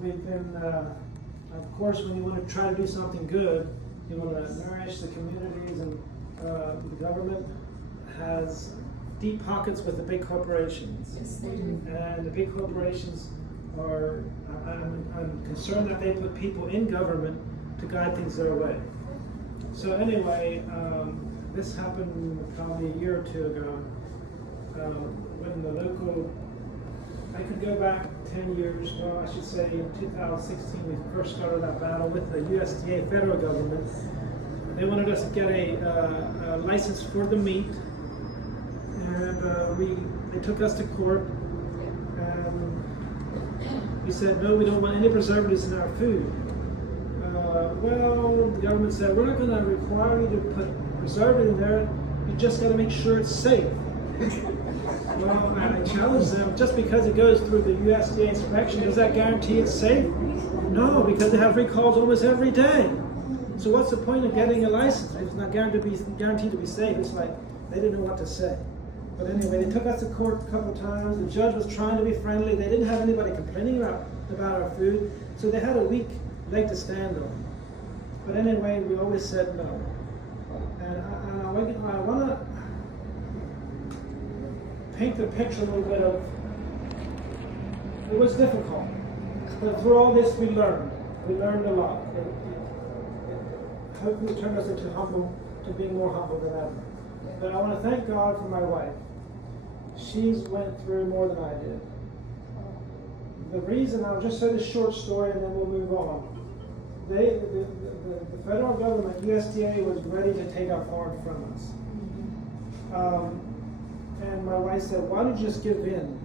We've been, of course, when you want to try to do something good, you want to nourish the communities, and the government has deep pockets with the big corporations. Yes, they do. And the big corporations are, I'm concerned that they put people in government to guide things their way. So anyway, this happened probably a year or two ago, when the local, I could go back 10 years, well I should say in 2016 we first started that battle with the USDA federal government. They wanted us to get a license for the meat, and they took us to court, and we said no, we don't want any preservatives in our food. Well, the government said we're not going to require you to put preservative in there, you just got to make sure it's safe. Well, I challenged them, just because it goes through the USDA inspection, does that guarantee it's safe? No, because they have recalls almost every day. So what's the point of getting a license if it's not guaranteed to be safe? It's like they didn't know what to say. But anyway, they took us to court a couple of times. The judge was trying to be friendly. They didn't have anybody complaining about our food, so they had a weak leg to stand on. But anyway, we always said no. And I want to paint the picture a little bit of, it was difficult, but through all this we learned a lot. It hopefully turned us to being more humble than ever. But I want to thank God for my wife. She's went through more than I did. The reason, I'll just say this short story and then we'll move on. The federal government, USDA, was ready to take our farm from us. And my wife said, why don't you just give in?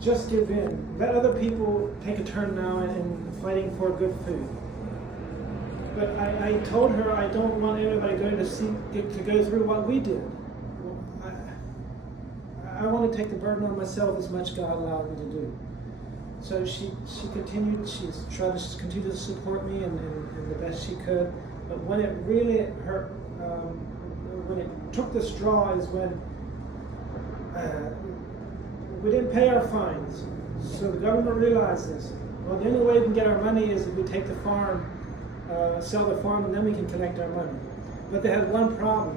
Just give in. Let other people take a turn now in fighting for good food. But I told her I don't want everybody to go through what we did. I want to take the burden on myself as much God allowed me to do. So she continued, she's tried to continue to support me in the best she could. But when it really hurt, when it took the straw is when we didn't pay our fines. So the government realized this. Well, the only way we can get our money is if we take the farm, sell the farm, and then we can collect our money. But they had one problem,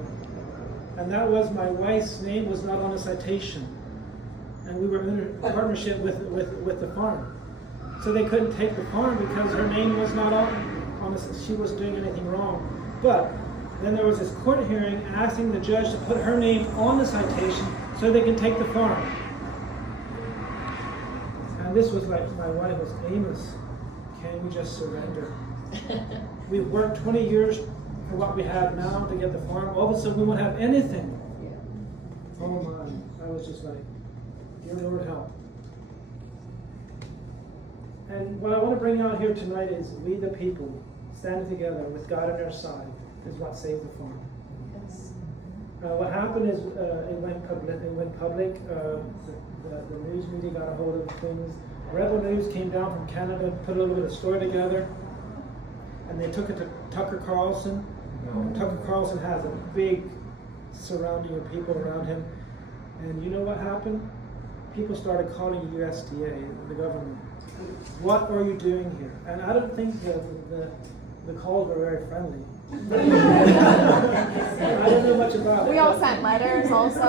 and that was my wife's name was not on a citation. And we were in a partnership with the farm. So they couldn't take the farm because her name was not on she wasn't doing anything wrong. But then there was this court hearing asking the judge to put her name on the citation so they can take the farm. And this was like, my wife was, Amos, can we just surrender? We've worked 20 years for what we have now to get the farm. All of a sudden we won't have anything. Oh my, I was just like, dear Lord, help. And what I want to bring out here tonight is we the people standing together with God on our side is what saved the farm. Yes. What happened is it went public. The news media got a hold of things. Rebel News came down from Canada, put a little bit of story together, and they took it to Tucker Carlson. Tucker Carlson has a big surrounding of people around him. And you know what happened? People started calling USDA, the government. What are you doing here? And I don't think the calls were very friendly. I don't know much about it. We all sent letters also.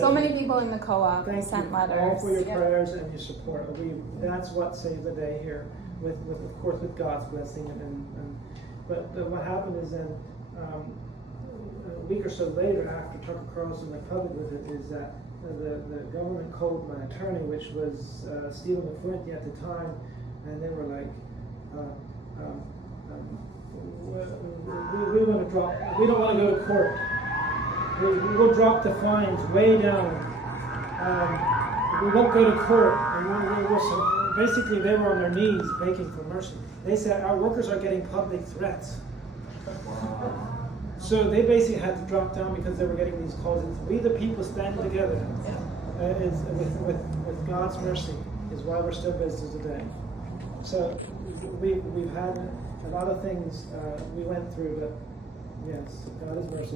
So many people in the co-op sent letters. All for your prayers and your support. That's what saved the day here, with of course with God's blessing. But what happened is then a week or so later, after Tucker Carlson went public with it, is that the government called my attorney, which was Stephen McFlinty at the time, and they were like, we want to drop. We don't want to go to court. We'll drop the fines way down. We won't go to court. And basically, they were on their knees begging for mercy. They said our workers are getting public threats. So they basically had to drop down because they were getting these calls. We the people standing together with God's mercy is why we're still visited today. So we've had a lot of things we went through, but yes, God is merciful.